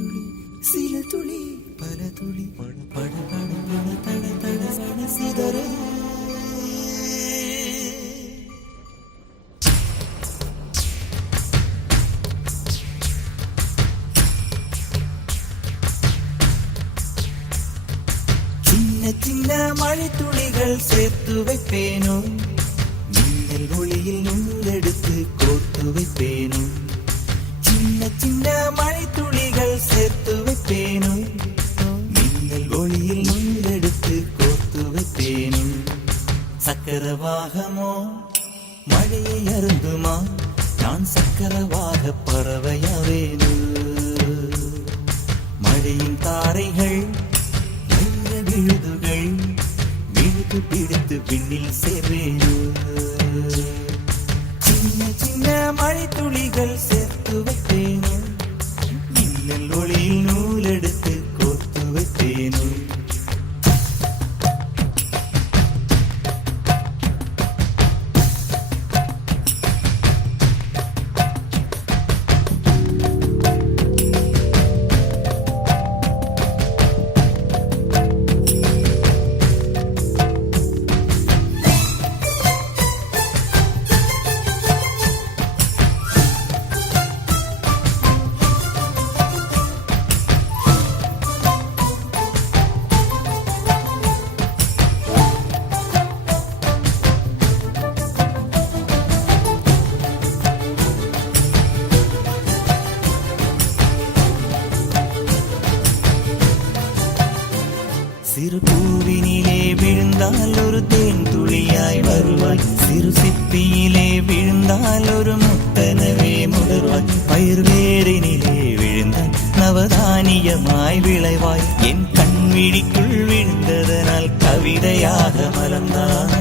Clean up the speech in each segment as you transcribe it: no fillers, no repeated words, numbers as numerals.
துளி சில துளி பல துளி பட பட பட பட தட தட சட சிதற சின்ன சின்ன மழை துளிகள் சேர்த்து வைப்பேனோ மின்னல் ஒளியில் நூலெடுத்து கோர்த்து வைப்பேனோ சின்ன சின்ன மழை துளிகள் சேர்த்து வைப்பேனோ மின்னல் ஒளியில் நூலெடுத்து கோர்த்து வைப்பேனோ சக்கரவாகமோ மழையை அருந்துமா நான் சக்கரவாக பறவையாவேனோ மழையின் தாரைகள் விழுதுகள் விழுது பிடித்து விண்ணில் சேர்வேனோ சின்ன சின்ன மழை துளிகள் சேர்த்து வைப்பேனோ மின்னல் ஒளியில் நூலெடுத்து கோர்த்து வைப்பேனோ சிறு பூவினிலே விழுந்தால் ஒரு தேன் துளியாய் வருவாய் சிறு சிப்பியிலே விழுந்தால் ஒரு முத்தனவே முடர்வாய் பயிர் வேரினிலே விழுந்தால் நவதானியமாய் விளைவாய் என் கண்விழிக்குள் விழுந்ததனால் கவிதையாக மலர்ந்தாய்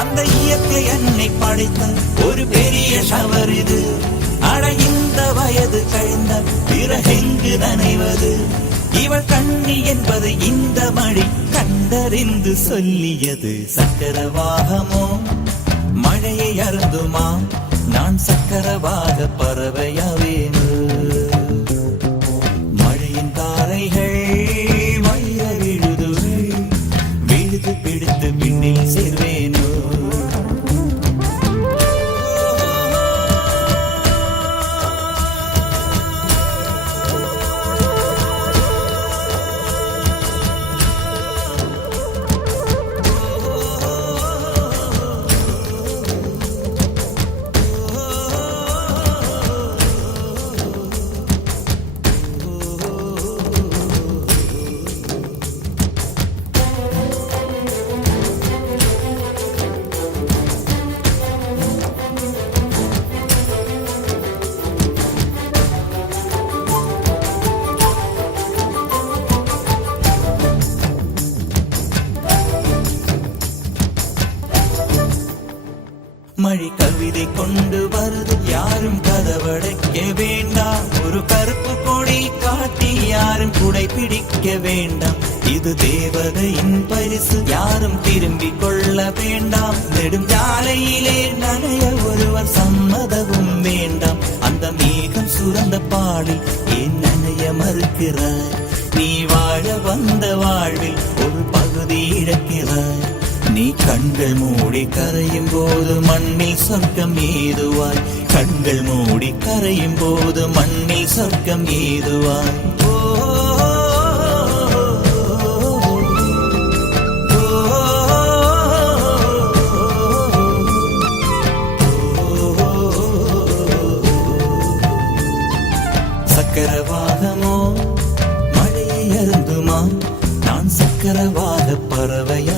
அந்த இயற்கை என்னை படைத்த ஒரு பெரிய ஷவர் இது அட இந்த வயது கழிந்த பிறகெங்கு நனைவது இவள் கண்ணி என்பது இந்த மழை கண்டறிந்து சொல்லியது சக்கரவாகமோ மழையை அருந்துமா நான் சக்கரவாக பறவையாவேனோ மழையின் தாரைகள் வைர விழுதுகள் விழுது பிடித்து பின்னில் சேர்வேனோ மழை கவிதை கொண்டு வருது யாரும் கதவடைக்க வேண்டாம் ஒரு கருப்பு கொடி காட்டி யாரும் குடை பிடிக்க வேண்டாம் இது தேவதையின் பரிசு யாரும் திரும்பிக் கொள்ள வேண்டாம் நெடுஞ்சாலையிலே நனைய ஒருவர் சம்மதமும் வேண்டாம் அந்த மேகம் சுரந்த பாலில் ஏன் நனைய மறுக்கிறாய் நீ வாழ வந்த வாழ்வில் ஒரு பகுதி இழக்கிறாய் நீ கண்கள் மூடி கரையும் போது மண்ணில் சொர்க்கம் ஏதுவாய் கண்கள் மூடி கரையும் போது மண்ணில் சொர்க்கம் ஏதுவாய் சக்கரவாகமோ மழையை அருந்துமா நான் சக்கரவாக பறவையா